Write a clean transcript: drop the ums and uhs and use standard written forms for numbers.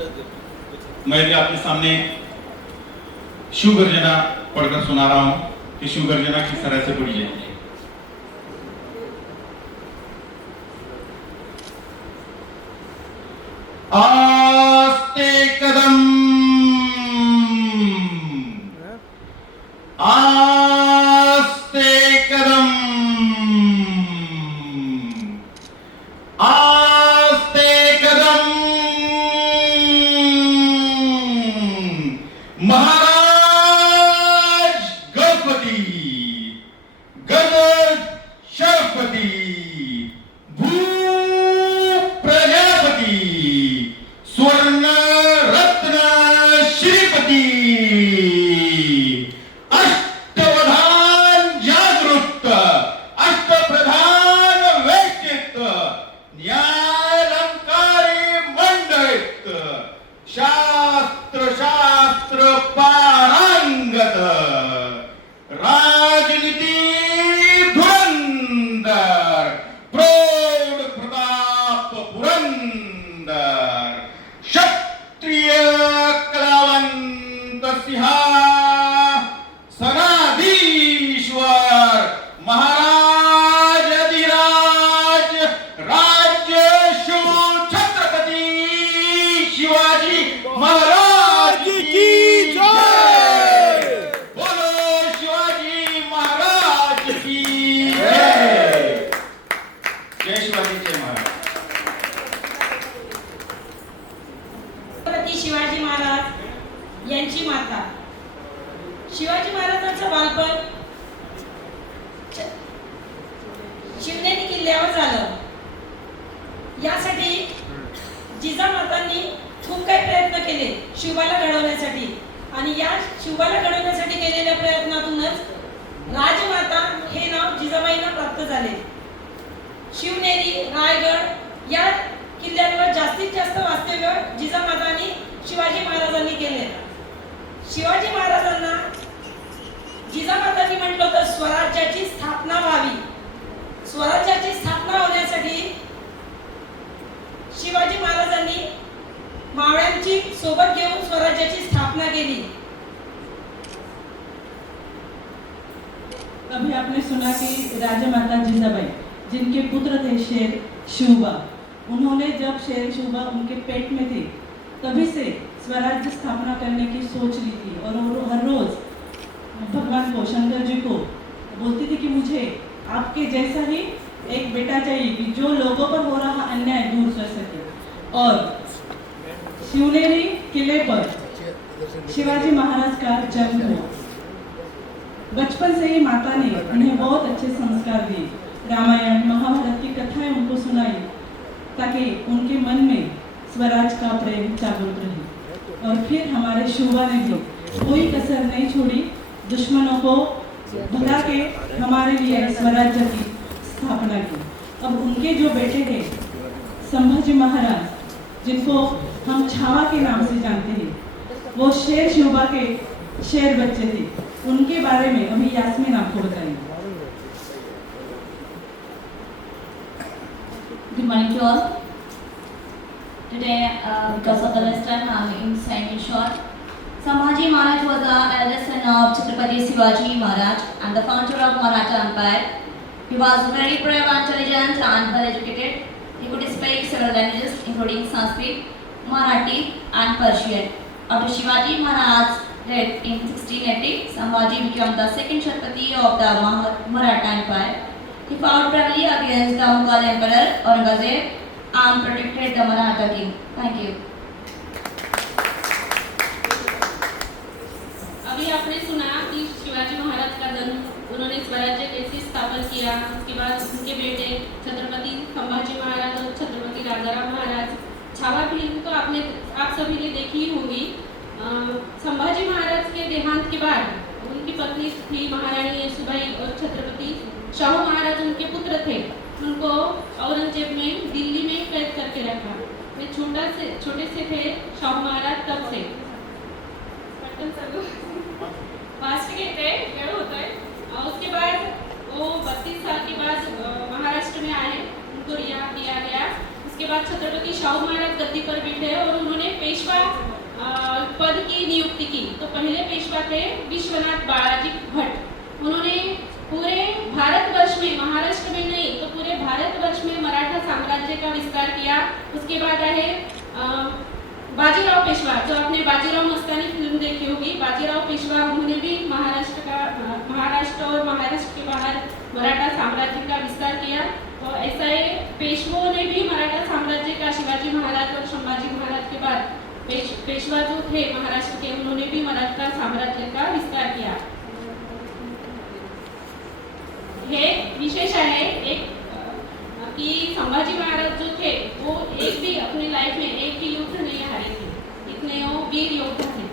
मैं भी आपके सामने शिव गर्जना पढ़कर सुना रहा हूं कि शिव गर्जना किस तरह से पढ़ी जाती है। आस्ते कदम, आस्ते कदम, आस्ते कदम, महाराज गणपति, गणेश शरपति, भू प्रजापति, स्वर्ण रत्न श्रीपति, अष्टवधान जागृत, अष्टप्रधान वैश्चित, न्यायालंकारी मंडलित, शास्त्र शास्त्र पारंगत, राजनीति धुरंधर, प्रौढ़ प्रताप पुरंदर, क्षत्रिय कलावंत सिंहासनाधीश्वर, महाराज अधिराज राज्य शूर छत्रपति शिवाजी महाराज की जय। बोलो शिवाजी महाराज की जय। जय शिवाजी, जय महाराज। छत्रपती शिवाजी महाराज यांची माता. शिवाजी महाराजांचं बालपण शिवनेरी किल्ल्यावर झालं. यासाठी जिजामातांनी खूप काही प्रयत्न केले शिवाला घडवण्यासाठी, आणि या शिवाला घडवण्यासाठी केलेल्या प्रयत्नातूनच राजमाता हे नाव जिजाबाईंना प्राप्त झाले. शिवनेरी, रायगड या किल्ल्यांवर जास्तीत जास्त वास्तव्य जिजामातांनी शिवाजी महाराजांनी केले. शिवाजी महाराजांना जिजामातांनी म्हटलं होतं स्वराज्याची स्थापना व्हावी. स्वराज्याची स्थापना होण्यासाठी शिवाजी महाराजांनी मावळ्यांची सोबत घेऊन स्वराज्याची स्थापना केली. अभी आपने सुना कि राजमाता जिजाबाई जिनके पुत्र थे शेर शिवबा, उन्होंने जब शेर शिवबा उनके पेट में थे तभी से स्वराज्य स्थापना करने की सोच ली थी, और वो हर रोज भगवान को, शंकर जी को बोलती थी कि मुझे आपके जैसा ही एक बेटा चाहिए कि जो लोगों पर हो रहा अन्याय दूर कर सके। और शिवनेरी किले पर शिवाजी महाराज का जन्म हुआ। बचपन से ही माता ने उन्हें बहुत अच्छे संस्कार दिए, रामायण महाभारत की कथाएं उनको सुनाई ताकि उनके मन में स्वराज का प्रेम जागृत रहे। और फिर हमारे शिवा ने भी कोई कसर नहीं छोड़ी, दुश्मनों को भगा के हमारे लिए स्वराज्य की स्थापना की। अब उनके जो बेटे थे संभाजी महाराज, जिनको हम छावा के नाम से जानते हैं, वो शेर शिवबा के शेर बच्चे थे। उनके बारे में अभी यास्मीन आपको बताएंगे। Good morning to all. Today, because of the last time, I'm saying in short. Sambhaji Maharaj was the eldest son of Chhatrapati Shivaji Maharaj and the founder of Maratha Empire. He was very brave, intelligent, and well educated. He could speak several languages, including Sanskrit, Marathi, and Persian. After Shivaji Maharaj died in 1680, Sambhaji became the second Chhatrapati of the Maratha Empire. He fought bravely against the Mughal Emperor Aurangzeb and protected the Maratha king. Thank you. अभी आपने सुना कि शिवाजी महाराज का जन्म, उन्होंने स्वराज्य कैसे स्थापन किया, उसके बाद उनके बेटे छत्रपति संभाजी महाराज और छत्रपति राजाराम महाराज। छावा फिल्म तो आप सभी ने देखी ही होगी। संभाजी महाराज के देहांत के बाद उनकी पत्नी थी महारानी येसुबाई और छत्रपति शाहू महाराज उनके पुत्र थे। उनको औरंगजेब ने दिल्ली में कैद करके रखा। वे छोटे से थे शाहू महाराज तब से फास्ट के थे गढ़ होता है। और उसके बाद वो 32 साल के बाद महाराष्ट्र में आए, उनको रिहा किया गया। उसके बाद छत्रपति शाहू महाराज गद्दी पर बैठे और उन्होंने पेश पेशवा पद की नियुक्ति की, तो पहले पेशवा थे विश्वनाथ बालाजी भट्ट। उन्होंने पूरे भारतवर्ष में, महाराष्ट्र में नहीं तो पूरे भारतवर्ष में मराठा साम्राज्य का विस्तार किया। उसके बाद आए बाजीराव पेशवा, जो आपने बाजीराव मस्तानी फिल्म देखी होगी। बाजीराव पेशवा, उन्होंने भी महाराष्ट्र और महाराष्ट्र के बाहर मराठा साम्राज्य का विस्तार किया। तो ऐसा है, पेशवों ने भी मराठा साम्राज्य का, शिवाजी महाराज और संभाजी महाराज के बाद पेशवा जो थे महाराष्ट्र के, उन्होंने भी मराठा साम्राज्य का विस्तार किया। हे विशेष आहे एक कि संभाजी महाराज जो थे वो एक भी अपनी लाइफ में एक भी युद्ध नहीं हारे थे, इतने वो वीर योद्धा थे।